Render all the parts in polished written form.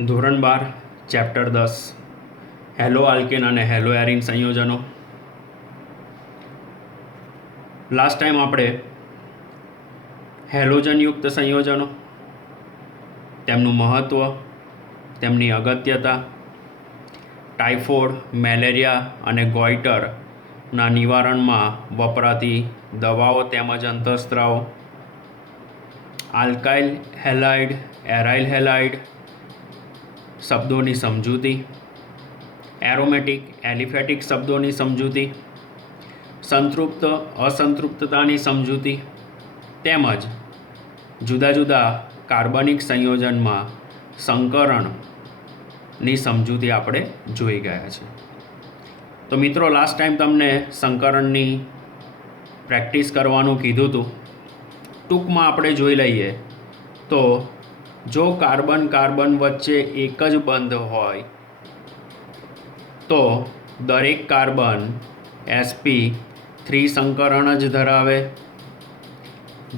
ધોરણ 12 chapter 10 hello alkane અને hello arene સંયોજનો. લાસ્ટ ટાઈમ આપણે હેલોજનયુક્ત સંયોજનો, તેમનું મહત્ત્વ, તેમની અગત્યતા, ટાઇફોઇડ, મેલેરિયા અને ગોઈટરના નિવારણમાં વપરાતી દવાઓ તેમજ અંતઃસ્ત્રાવો, આલ્કાઇલ હેલાઇડ, એરાઇલ હેલાઇડ શબ્દોની સમજૂતી, એરોમેટિક એલિફેટિક શબ્દોની સમજૂતી, સંતૃપ્ત અસંતૃપ્તતાની સમજૂતી તેમજ જુદા જુદા કાર્બનિક સંયોજનમાં સંકરણની સમજૂતી આપણે જોઈ ગયા છે. તો મિત્રો, લાસ્ટ ટાઈમ તમને સંકરણની પ્રેક્ટિસ કરવાનું કીધું હતું. ટૂંકમાં આપણે જોઈ લઈએ તો જો કાર્બન કાર્બન વચ્ચે એક જ બંધ હોય તો દરેક કાર્બન sp3 સંકરણ જ ધરાવે.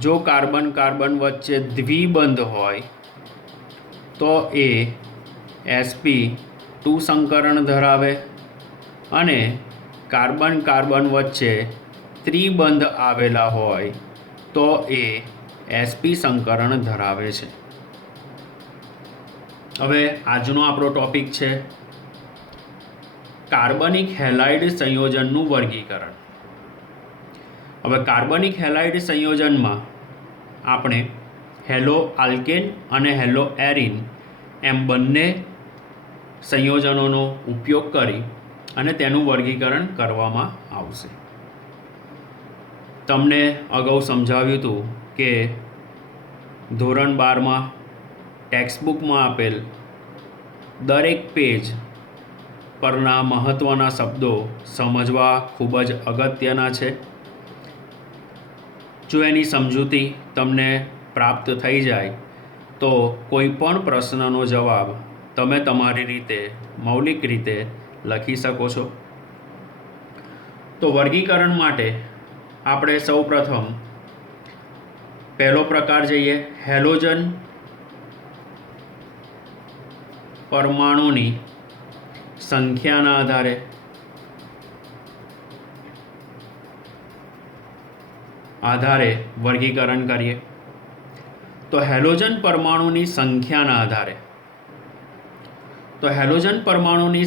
જો કાર્બન કાર્બન વચ્ચે દ્વિબંધ હોય તો એ sp2 સંકરણ ધરાવે અને કાર્બન કાર્બન વચ્ચે ત્રિબંધ આવેલા હોય તો એ sp સંકરણ ધરાવે છે. હવે આજનો આપણો ટોપિક છે કાર્બનિક હેલાઇડ સંયોજનનું વર્ગીકરણ. હવે કાર્બનિક હેલાઇડ સંયોજનમાં આપણે હેલો આલ્કેન અને હેલો એરિન એમ બંને સંયોજનોનો ઉપયોગ કરી અને તેનું વર્ગીકરણ કરવામાં આવશે. તમને અગાઉ સમજાવ્યું હતું કે ધોરણ 12માં ટેક્સ્ટબુકમાં આપેલ દરેક પેજ પરના મહત્ત્વના શબ્દો સમજવા ખૂબ જ અગત્યના છે. જો એની સમજૂતી તમને પ્રાપ્ત થઈ જાય તો કોઈ પણ પ્રશ્નનો જવાબ તમે તમારી રીતે મૌલિક રીતે લખી શકો છો. તો વર્ગીકરણ માટે આપણે સૌપ્રથમ પહેલો પ્રકાર જઈએ હેલોજન પરમાણુની સંખ્યાના આધારે વર્ગીકરણ કરીએ. તો હેલોજન પરમાણુની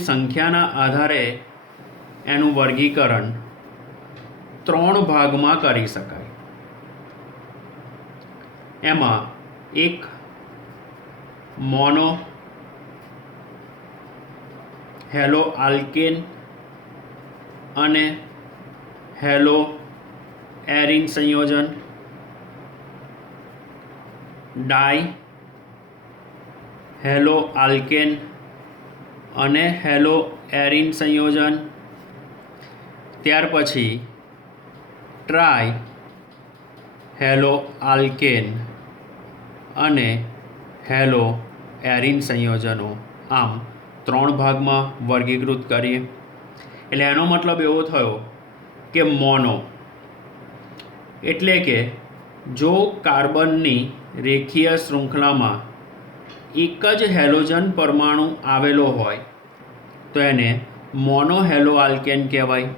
સંખ્યાના આધારે એનું વર્ગીકરણ 3 ભાગમાં કરી શકાય. એમાં એક મોનો હેલો આલ્કેન અને હેલો એરિન સંયોજન, ડાઈ હેલો આલ્કેન અને હેલો એરિન સંયોજન, ત્યાર પછી ટ્રાય હેલો આલ્કેન અને હેલો એરિન સંયોજનો. આમ 3 ભાગમાં વર્ગીકૃત કરીએ. એટલે એનો મતલબ એવો થયો કે મોનો એટલે કે જો કાર્બનની રેખીય શૃંખલામાં એક જ હેલોજન પરમાણુ આવેલો હોય તો એને મોનો હેલો આલ્કેન કહેવાય.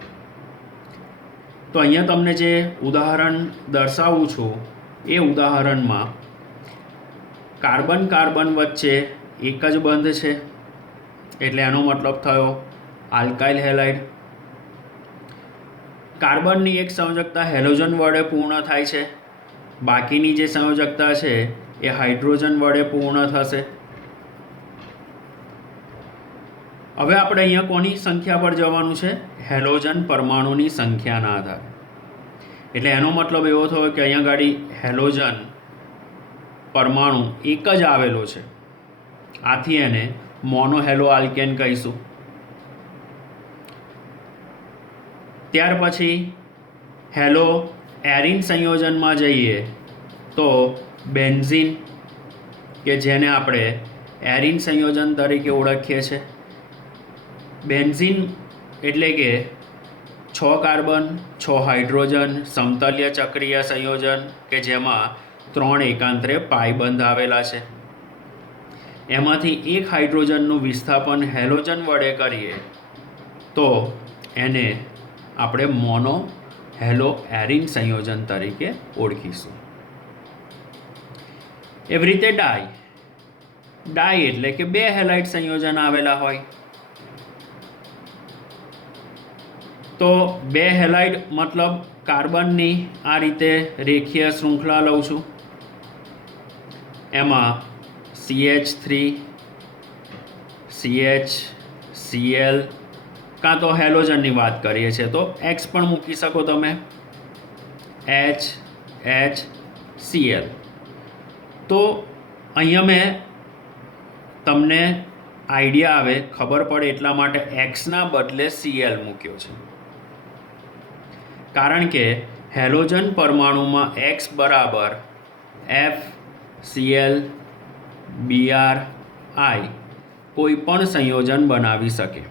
તો અહીંયા તમને જે ઉદાહરણ દર્શાવું છું એ ઉદાહરણમાં કાર્બન કાર્બન વચ્ચે એક જ બંધ છે એટલે એનો મતલબ થયો આલ્કાઇલ હેલાઇડ. કાર્બનની એક સંયોજકતા હેલોજન વડે પૂર્ણ થાય છે, બાકીની જે સંયોજકતા છે એ હાઇડ્રોજન વડે પૂર્ણ થશે. હવે આપણે અહીંયા કોની સંખ્યા પર જવાનું છે? હેલોજન પરમાણુની સંખ્યાના આધારે. એટલે એનો મતલબ એવો થયો કે અહીંયા ગાડી હેલોજન પરમાણુ એક જ આવેલો છે, આથી એને મોનો હેલો આલ્કેન કહીશું. ત્યાર પછી હેલો એરિન સંયોજનમાં જઈએ તો બેન્ઝીન કે જેને આપણે એરિન સંયોજન તરીકે ઓળખીએ છીએ. બેન્ઝીન એટલે કે 6 કાર્બન 6 હાઇડ્રોજન સમતલ્ય ચક્રીય સંયોજન કે જેમાં 3 એકાંતરે પાઇ બંધ આવેલા છે. એમાંથી એક હાઇડ્રોજનનું વિસ્થાપન હેલોજન વડે કરીએ તો એને આપણે મોનો હેલો એરિન સંયોજન તરીકે ઓળખીશું. એવી રીતે ડાય એટલે કે બે હેલાઇડ સંયોજન આવેલા હોય. તો બે હેલાઇડ મતલબ કાર્બનની આ રીતે રેખીય શૃંખલા લઉં છું. એમાં CH3 CH Cl કાં તો હેલોજનની વાત કરીએ છીએ તો X પણ મૂકી શકો તમે, H Cl. તો અહીંયા મેં તમને આઈડિયા આવે, ખબર પડે એટલા માટે Xના બદલે Cl મૂક્યો છે. કારણ કે હેલોજન પરમાણુમાં X બરાબર FCl Br I કોઈ પણ સંયોજન બનાવી શકે.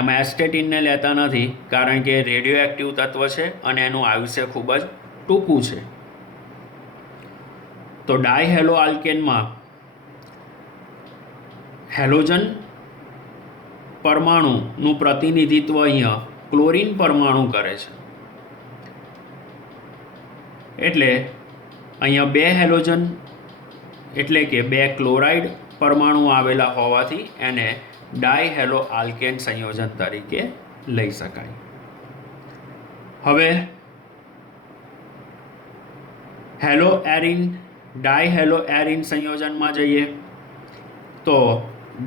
એમાં એસ્ટેટિનને લેતા નથી કારણ કે રેડિયો એક્ટિવ તત્વ છે અને એનું આયુષ્ય ખૂબ જ ટૂંકું છે. તો ડાયહેલો આલ્કેનમાં હેલોજન પરમાણુનું પ્રતિનિધિત્વ અહીંયા ક્લોરીન પરમાણુ કરે છે. એટલે અહીંયા બે હેલોજન એટલે કે બે ક્લોરાઇડ પરમાણુ આવેલા હોવાથી એને ડાયહેલો આલ્કેન સંયોજન તરીકે લઈ શકાય. હવે હેલો એરિન ડાયહેલો એરિન સંયોજનમાં જઈએ તો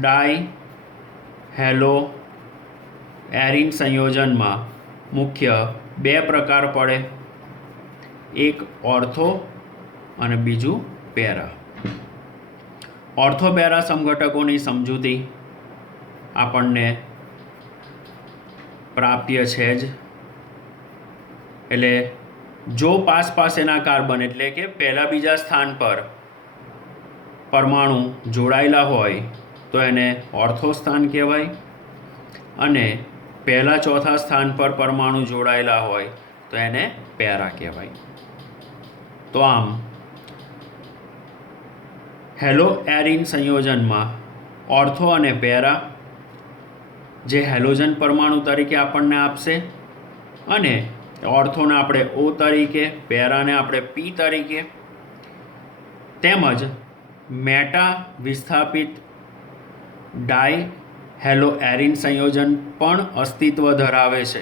ડાયહેલો એરિન સંયોજનમાં મુખ્ય બે પ્રકાર પડે, એક ઓર્થો અને બીજું પેરા. ઓર્થો પેરા સમઘટકોની સમજૂતી આપણને પ્રાપ્ય છે જ. એટલે જો પાસેના કાર્બન એટલે કે પહેલા બીજા સ્થાન પર પરમાણુ જોડાયેલા હોય તો એને ઓર્થો સ્થાન કહેવાય, અને પહેલા ચોથા સ્થાન પર પરમાણુ જોડાયેલા હોય તો એને પેરા કહેવાય. તો આમ હેલો એરિન સંયોજનમાં ઓર્થો અને પેરા જે હેલોજન પરમાણુ તરીકે આપણને આપશે, અને ઓર્થોને આપણે O તરીકે, પેરાને આપણે P તરીકે, તેમજ મેટા વિસ્થાપિત ડાયહેલો એરિન સંયોજન પણ અસ્તિત્વ ધરાવે છે,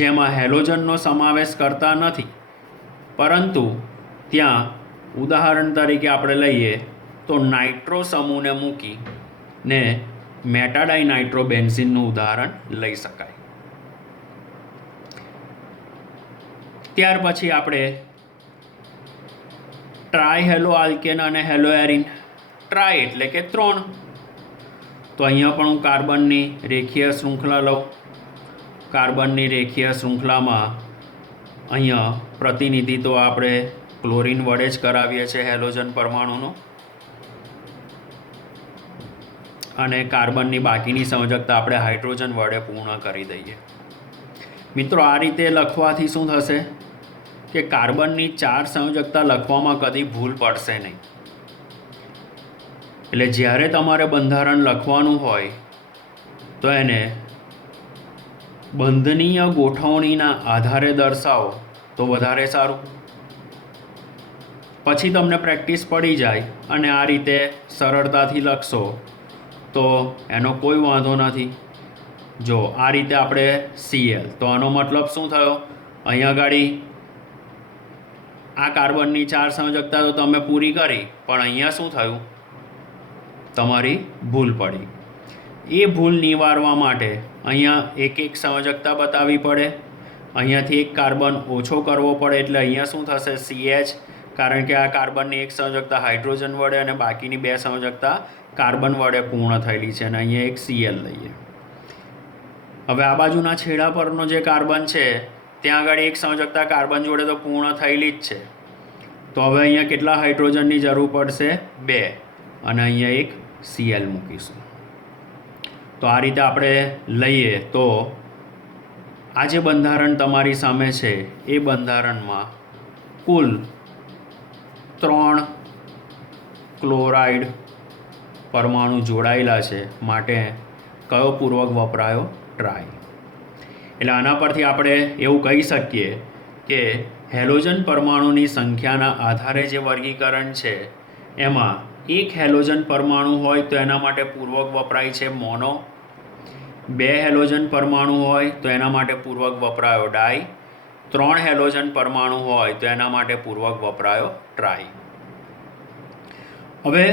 જેમાં હેલોજનનો સમાવેશ કરતા નથી, પરંતુ ત્યાં ઉદાહરણ તરીકે આપણે લઈએ તો નાઇટ્રો સમૂહને મૂકીને મેટાડાઇનાઇટ્રોબેન્ઝીનનું ઉદાહરણ લઈ શકાય. ત્યાર પછી આપણે ટ્રાયહેલો આલ્કેન અને હેલો એરિન. ટ્રાય એટલે કે 3. તો અહીંયા પણ હું કાર્બનની રેખીય શૃંખલા લઉં. કાર્બનની રેખીય શૃંખલામાં અહીંયા પ્રતિનિધિત્વ આપણે ક્લોરીન વડે જ કરાવીએ છીએ હેલોજન પરમાણુનું, અને કાર્બનની બાકીની સંયોજકતા આપણે હાઇડ્રોજન વડે પૂર્ણ કરી દઈએ. મિત્રો, આ રીતે લખવાથી શું થશે કે કાર્બનની 4 સંયોજકતા લખવામાં કદી ભૂલ પડશે નહીં. એટલે જ્યારે તમારે બંધારણ લખવાનું હોય તો એને બંધનીય ગોઠવણીના આધારે દર્શાવો તો વધારે સારું. પછી તમને પ્રેક્ટિસ પડી જાય અને આ રીતે સરળતાથી લખશો તો એનો કોઈ વાંધો નથી. જો આ રીતે આપણે Cl, તો આનો મતલબ શું થયો? અહીંયા આગળ આ કાર્બનની 4 સંયોજકતા તો તમે પૂરી કરી, પણ અહીંયા શું થયું? તમારી ભૂલ પડી. એ ભૂલ નિવારવા માટે અહીંયા એક સંયોજકતા બતાવવી પડે, અહીંયાથી એક કાર્બન ઓછો કરવો પડે. એટલે અહીંયા શું થશે? CH, કારણ કે આ કાર્બનની એક સંયોજકતા હાઇડ્રોજન વડે અને બાકીની 2 સંયોજકતા કાર્બન વડે પૂર્ણ થયેલી છે, અને અહીંયા એક Cl લઈએ. હવે આ બાજુના છેડા પરનો જે કાર્બન છે ત્યાં આગળ એક સંયોજકતા કાર્બન જોડે તો પૂર્ણ થયેલી જ છે. તો હવે અહીંયા કેટલા હાઇડ્રોજનની જરૂર પડશે? 2, અને અહીંયા એક Cl મૂકીશું. તો આ રીતે આપણે લઈએ તો આ જે બંધારણ તમારી સામે છે એ બંધારણમાં કુલ 3 ક્લોરાઇડ પરમાણુ જોડાયેલા છે, માટે કયો પૂર્વક વપરાયો? ટ્રાય. એટલે આના પરથી આપણે એવું કહી શકીએ કે હેલોજન પરમાણુની સંખ્યાના આધારે જે વર્ગીકરણ છે એમાં એક હેલોજન પરમાણુ હોય તો એના માટે પૂર્વક વપરાય છે મોનો, 2 હેલોજન પરમાણુ હોય તો એના માટે પૂર્વક વપરાયો ડાય, 3 હેલોજન પરમાણુ હોય તો એના માટે પૂર્વક વપરાયો ટ્રાય. હવે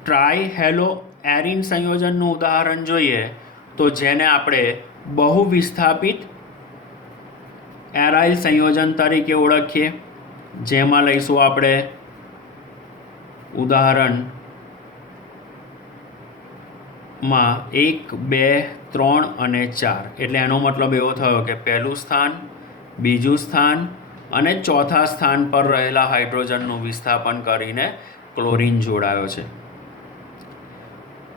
ટ્રાય હેલો એરિન સંયોજનનું ઉદાહરણ જોઈએ તો જેને આપણે બહુ વિસ્થાપિત એરાઇલ સંયોજન તરીકે ઓળખીએ, જેમાં લઈશું આપણે ઉદાહરણમાં 1, 2, 3 અને 4. એટલે એનો મતલબ એવો થયો કે પહેલું સ્થાન, બીજું સ્થાન અને ચોથા સ્થાન પર રહેલા હાઇડ્રોજનનું વિસ્થાપન કરીને ક્લોરીન જોડાયો છે.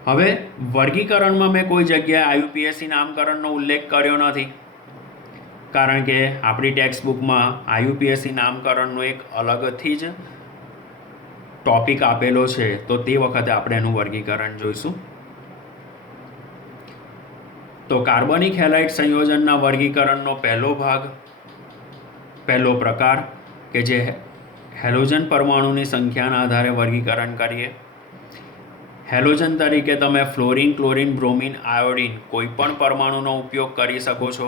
હવે વર્ગીકરણમાં મેં કોઈ જગ્યાએ આયુપીએસસી નામકરણનો ઉલ્લેખ કર્યો નથી, કારણ કે આપણી ટેક્સ્ટ બુકમાં આયુપીએસસી નામકરણનો એક અલગથી જ ટોપિક આપેલો છે, તો તે વખતે આપણે એનું વર્ગીકરણ જોઈશું. તો કાર્બનિક હેલાઇડ સંયોજનના વર્ગીકરણનો પહેલો પ્રકાર કે જે હેલોજન પરમાણુની સંખ્યાના આધારે વર્ગીકરણ કરીએ. હેલોજન તરીકે તમે ફ્લોરિન, ક્લોરિન, બ્રોમિન, આયોડિન કોઈ પણ પરમાણુનો ઉપયોગ કરી શકો છો.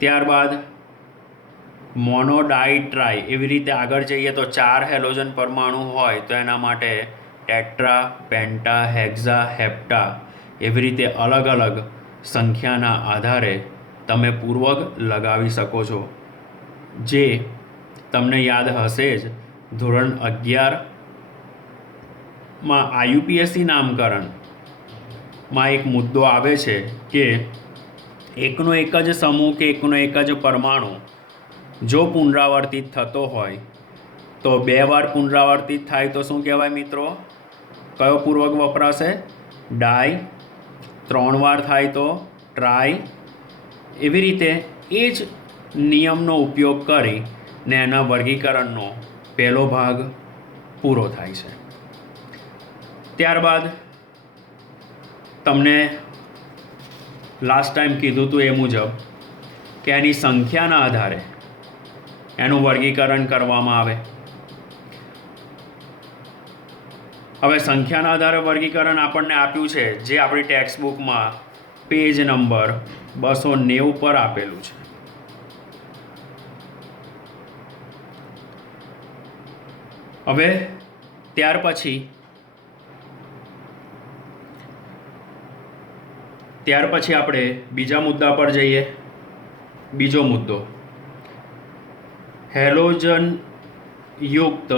ત્યારબાદ મોનો, ડાઈ, ટ્રાય એવી રીતે આગળ જઈએ તો 4 હેલોજન પરમાણુ હોય તો એના માટે ટેટ્રા, પેન્ટા, હેક્ઝા, હેપ્ટા એવી રીતે અલગ અલગ સંખ્યાના આધારે તમે પૂર્વક લગાવી શકો છો. જે તમને યાદ હશે જ, ધોરણ 11માં આયુપીએસસી નામકરણમાં એક મુદ્દો આવે છે કે એકનો એક જ સમૂહ કે એકનો એક જ પરમાણુ જો પુનરાવર્તિત થતો હોય તો 2 વાર પુનરાવર્તિત થાય તો શું કહેવાય મિત્રો? કયો પૂર્વક વપરાશે? ડાય. 3 વાર થાય તો ટ્રાય. એવી રીતે એ જ નિયમનો ઉપયોગ કરીને એના વર્ગીકરણનો પહેલો ભાગ પૂરો થાય છે. ત્યારબાદ તમને લાસ્ટ ટાઈમ કીધું હતું એ મુજબ કે એની સંખ્યાના આધારે એનું વર્ગીકરણ કરવામાં આવે. હવે સંખ્યાના આધારે વર્ગીકરણ આપણને આપ્યું છે, જે આપણી ટેક્સ્ટ બુકમાં પેજ નંબર 290 પર આપેલું છે. હવે ત્યાર પછી આપણે બીજા મુદ્દા પર જઈએ. બીજો મુદ્દો, હેલોજન યુક્ત